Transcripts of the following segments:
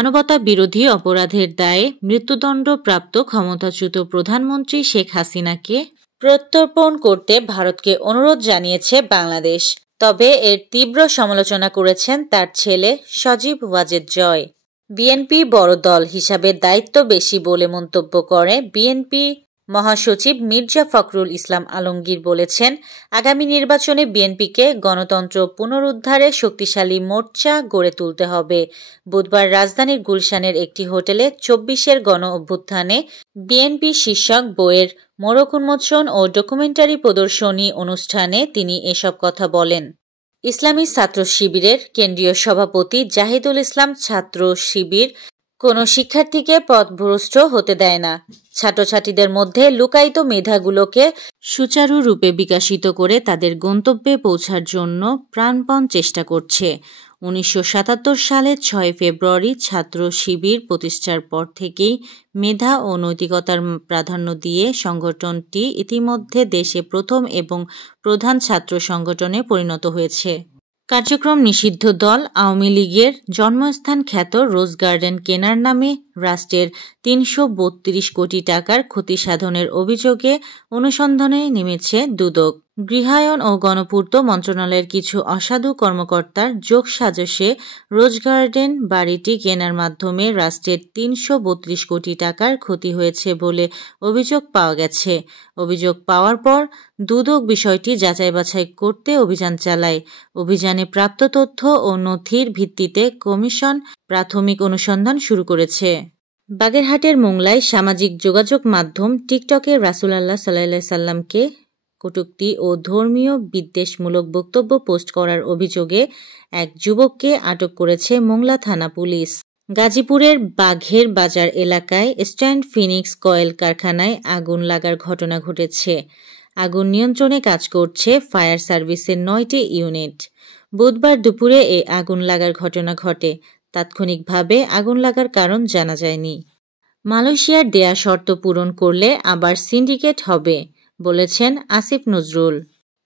মানবতা বিরোধী অপরাধের দায়ে মৃত্যুদণ্ডপ্রাপ্ত ক্ষমতাচ্যুত প্রধানমন্ত্রী শেখ হাসিনাকে প্রত্যর্পণ করতে ভারতকে অনুরোধ জানিয়েছে বাংলাদেশ। তবে এর তীব্র সমালোচনা করেছেন তার ছেলে সজীব ওয়াজেদ জয়। বিএনপি বড় দল হিসাবে দায়িত্ব বেশি বলে মন্তব্য করে বিএনপি মহাসচিব মির্জা ফখরুল ইসলাম আলমগীর বলেছেন, আগামী নির্বাচনে বিএনপিকে গণতন্ত্র পুনরুদ্ধারে শক্তিশালী মোর্চা গড়ে তুলতে হবে। বুধবার রাজধানীর গুলশানের একটি হোটেলে ২৪-এর গণ অভ্যুত্থানে বিএনপি শীর্ষক বইয়ের মোড়ক উন্মোচন ও ডকুমেন্টারি প্রদর্শনী অনুষ্ঠানে তিনি এসব কথা বলেন। ইসলামী ছাত্র শিবিরের কেন্দ্রীয় সভাপতি জাহিদুল ইসলাম ছাত্র শিবির কোনো শিক্ষার্থীকে পথভ্রষ্ট হতে দেয় না। ছাত্রছাত্রীদের মধ্যে লুকায়িত মেধাগুলোকে সুচারুরূপে বিকাশিত করে তাদের গন্তব্যে পৌঁছার জন্য প্রাণপণ চেষ্টা করছে। ১৯৭৭ সালে ৬ ফেব্রুয়ারি ছাত্র শিবির প্রতিষ্ঠার পর থেকেই মেধা ও নৈতিকতার প্রাধান্য দিয়ে সংগঠনটি ইতিমধ্যে দেশে প্রথম এবং প্রধান ছাত্র সংগঠনে পরিণত হয়েছে। কার্যক্রম নিষিদ্ধ দল আওয়ামী লীগের জন্মস্থান খ্যাত রোজ গার্ডেন কেনার নামে রাষ্ট্রের ৩৩২ কোটি টাকার ক্ষতি সাধনের অভিযোগে অনুসন্ধানে নেমেছে দুদক। গৃহায়ন ও গণপূর্ত মন্ত্রণালয়ের কিছু অসাধু কর্মকর্তার যোগসাজশে রোজ গার্ডেন বাড়িটি কেনার মাধ্যমে রাষ্ট্রের ৩৩২ কোটি টাকার ক্ষতি হয়েছে বলে অভিযোগ পাওয়া গেছে। অভিযোগ পাওয়ার পর দুদক বিষয়টি যাচাই বাছাই করতে অভিযান চালায়। অভিযানে প্রাপ্ত তথ্য ও নথির ভিত্তিতে কমিশন প্রাথমিক অনুসন্ধান শুরু করেছে। বাগেরহাটের মোংলায় সামাজিক যোগাযোগ মাধ্যম টিকটকে রাসূলুল্লাহ সাল্লাল্লাহু আলাইহি সাল্লামকে কটূক্তি ও ধর্মীয় বিদ্বেষমূলক বক্তব্য পোস্ট করার অভিযোগে এক যুবককে আটক করেছে মোংলা থানা পুলিশ। গাজীপুরের বাঘের বাজার এলাকায় স্ট্যান্ড ফিনিক্স কয়েল কারখানায় আগুন লাগার ঘটনা ঘটেছে। আগুন নিয়ন্ত্রণে কাজ করছে ফায়ার সার্ভিসের ৯টি ইউনিট। বুধবার দুপুরে এই আগুন লাগার ঘটনা ঘটে। তাৎক্ষণিকভাবে আগুন লাগার কারণ জানা যায়নি। মালয়েশিয়ার দেয়া শর্ত পূরণ করলে আবার সিন্ডিকেট হবে, বলেছেন আসিফ নজরুল।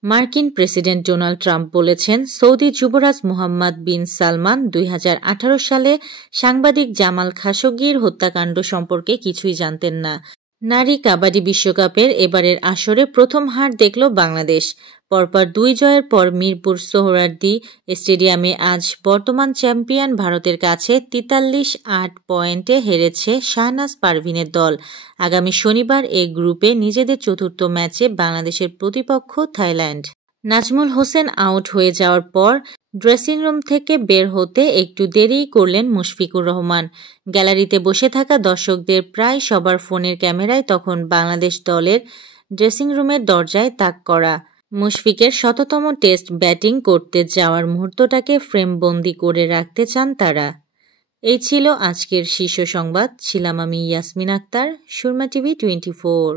মার্কিন প্রেসিডেন্ট ডোনাল্ড ট্রাম্প বলেছেন, সৌদি যুবরাজ মোহাম্মদ বিন সালমান ২০১৮ সালে সাংবাদিক জামাল খাশোগির হত্যাকাণ্ড সম্পর্কে কিছুই জানতেন না। নারী কাবাডি বিশ্বকাপের এবারের আসরে প্রথম হার দেখল বাংলাদেশ। পরপর ২ জয়ের পর মিরপুর সোহরাওয়ার্দী স্টেডিয়ামে আজ বর্তমান চ্যাম্পিয়ন ভারতের কাছে ৪৩-৮ পয়েন্টে হেরেছে শাহনাজ পারভীনের দল। আগামী শনিবার এই গ্রুপে নিজেদের চতুর্থ ম্যাচে বাংলাদেশের প্রতিপক্ষ থাইল্যান্ড। নাজমুল হোসেন আউট হয়ে যাওয়ার পর ড্রেসিং রুম থেকে বের হতে একটু দেরিই করলেন মুশফিকুর রহমান। গ্যালারিতে বসে থাকা দর্শকদের প্রায় সবার ফোনের ক্যামেরায় তখন বাংলাদেশ দলের ড্রেসিং রুমের দরজায় তাক করা। মুশফিকের শততম টেস্ট ব্যাটিং করতে যাওয়ার মুহূর্তটাকে ফ্রেমবন্দি করে রাখতে চান তারা। এই ছিল আজকের শীর্ষ সংবাদ। ছিলাম আমি ইয়াসমিন আক্তার, সুরমা টিভি 24।